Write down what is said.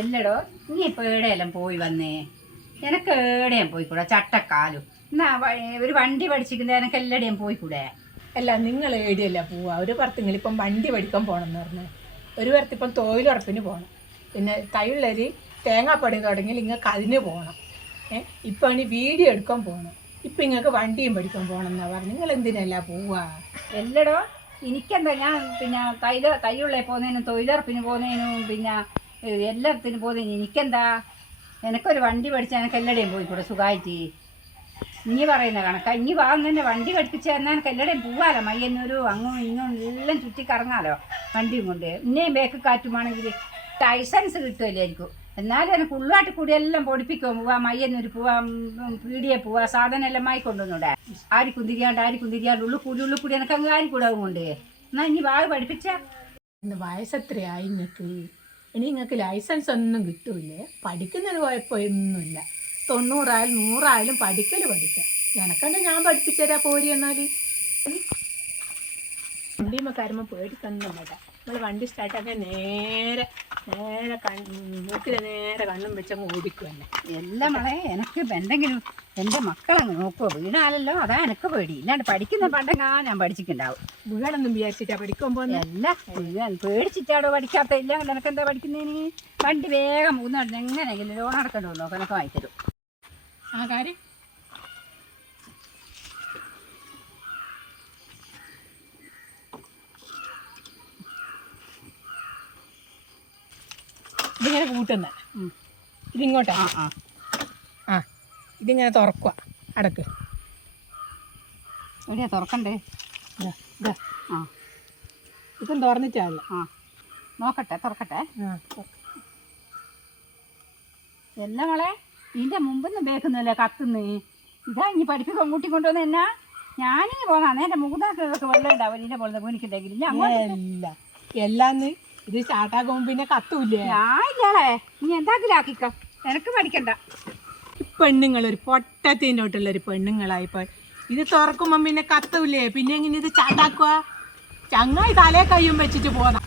എല്ലടോ നീ ഇപ്പൊ എവിടെയെല്ലാം പോയി വന്നേ? എനക്ക് എവിടെയും പോയിക്കൂടെ? ചട്ടക്കാലും എന്നാ ഒരു വണ്ടി പഠിച്ചിരിക്കുന്ന എനക്ക് എല്ലാടെയും പോയിക്കൂടെ? അല്ല, നിങ്ങൾ ഏടിയല്ല പോവുക. ഒരു പുറത്ത് ഇപ്പം വണ്ടി പഠിക്കാൻ പോകണമെന്ന് പറഞ്ഞു. ഒരു പുറത്ത് ഇപ്പം തൊഴിലുറപ്പിന് പോകണം. പിന്നെ തൈള്ളരി തേങ്ങാപ്പടി തുടങ്ങി നിങ്ങൾക്ക് അതിന് പോകണം. ഇപ്പം ഇനി വീഡിയോ എടുക്കാൻ പോകണം. ഇപ്പം നിങ്ങൾക്ക് വണ്ടിയും പഠിക്കാൻ പോകണം എന്നാ പറഞ്ഞു. നിങ്ങൾ എന്തിനല്ല പോവുക? എല്ലടോ എനിക്കെന്താ, ഞാൻ പിന്നെ തയ്യുള്ള പോകുന്നതിനും തൊഴിലുറപ്പിന് പോകുന്നതിനും പിന്നെ എല്ലാത്തിനും പോകുന്നതിനും എനിക്കെന്താ? എനക്കൊരു വണ്ടി പഠിച്ചാൽ എനിക്ക് എല്ലാടെയും പോയിക്കൂടെ സുഖമായിട്ട്? നീ പറയുന്ന കണക്കാ. ഇനി വാങ്ങുന്നതിൻ്റെ വണ്ടി പഠിപ്പിച്ച് തന്നാൽ എനിക്ക് എല്ലാടെയും പോവാലോ. മയ്യന്നൂരും അങ്ങും ഇങ്ങും എല്ലാം ചുറ്റിക്കറങ്ങാലോ വണ്ടിയും കൊണ്ട്. ഇന്നേയും ബേക്ക് കാറ്റുമാണെങ്കിൽ ലൈസൻസ് കിട്ടുമല്ലായിരിക്കും. എന്നാലും എനിക്ക് ഉള്ളാട്ടി കൂടി എല്ലാം പൊടിപ്പിക്കുമോ? പോവാ മയ്യന്നൂർ പോവാം, പീടിയെ പോവാ, സാധനം എല്ലാം വാങ്ങിക്കൊണ്ടുവന്നൂടെ? ആരിക്കും തിരിയാണ്ട് ഉള്ളിൽ കൂടി എനിക്ക് അങ്ങ് ആരിക്കൂടാവും കൊണ്ട്. എന്നാൽ ഇനി വാങ്ങി പഠിപ്പിച്ച വയസ്സെത്രയായി നിങ്ങൾക്ക്? ഇനി നിങ്ങൾക്ക് ലൈസൻസ് ഒന്നും കിട്ടൂലേ? പഠിക്കുന്നതിന് കുഴപ്പമൊന്നുമില്ല. 90 ആയാലും 100 ആയാലും പഠിക്കാം. എനക്കണ്ട ഞാൻ പഠിപ്പിച്ചു തരാം. പോരി എന്നാൽ വണ്ടിയുമ്പോൾ കയറുമ്പോൾ പേടിക്കൊന്നും വേണ്ട. നമ്മൾ വണ്ടി സ്റ്റാർട്ടാക്കാൻ നേരെ മൂക്കിൽ നേരെ കണ്ണും വെച്ചങ്ങ് ഓടിക്കുമല്ലേ. എല്ലാം മളെ എനിക്ക് എന്തെങ്കിലും എൻ്റെ മക്കളങ്ങ് നോക്കുമോ? വീണാലല്ലോ, അതാ എനിക്ക് പേടി. ഇല്ലാണ്ട് പഠിക്കുന്ന പണ്ടെങ്ങാ ഞാൻ പഠിച്ചിട്ടുണ്ടാവും. വീഴാനൊന്നും വിചാരിച്ചിട്ടാ പഠിക്കുമ്പോൾ? എല്ലാം വീഴാൻ പേടിച്ചിട്ടാടോ പഠിക്കാത്ത. ഇല്ല എനിക്ക് എന്താ പഠിക്കുന്നതിന്? വണ്ടി വേഗം മൂന്നാണ് എങ്ങനെയെങ്കിലും ലോൺ അടക്കേണ്ടി വന്നോ? എനിക്ക് വാങ്ങിത്തരും ആ കാര്യം. ഇതിങ്ങനെ കൂട്ടുന്ന ഇതിങ്ങോട്ടാ. ആ ഇതിങ്ങനെ തുറക്കുക. അടക്ക്. എവിടെയാ തുറക്കണ്ടേ? ആ ഇപ്പം തുറന്നിട്ടാണല്ലോ. ആ നോക്കട്ടെ, തുറക്കട്ടെ. എല്ലാം മോളെ ഇതിൻ്റെ മുമ്പൊന്നും ബേക്കുന്നല്ലേ കത്തുന്നേ. ഇതാ ഇനി പഠിപ്പിക്കാൻ കൂട്ടിക്കൊണ്ടുവന്ന് എന്നാ ഞാനിങ്ങ് പോന്നാ എൻ്റെ മൂന്നാക്കൊക്കെ വെള്ളം ഉണ്ടാവും. ഇതിൻ്റെ പോലെ വീണിക്കുണ്ടെങ്കിൽ അല്ല എല്ലാന്ന് ഇത് സ്റ്റാർട്ടാക്കുമ്പോൾ പിന്നെ കത്തൂല്ലേ? ഞാനില്ലേ നീ എന്താക്കില്ല ആക്കിക്കോ, എനക്ക് പഠിക്കണ്ട. പെണ്ണുങ്ങളൊരു പൊട്ടത്തിനോട്ടുള്ളൊരു പെണ്ണുങ്ങളായിപ്പോൾ ഇത് തുറക്കുമ്പം പിന്നെ കത്തൂല്ലേ? പിന്നെ എങ്ങനെ ഇത് ചാട്ടാക്കുക? ചങ്ങായി തലേ കയ്യും വെച്ചിട്ട് പോന്നാ.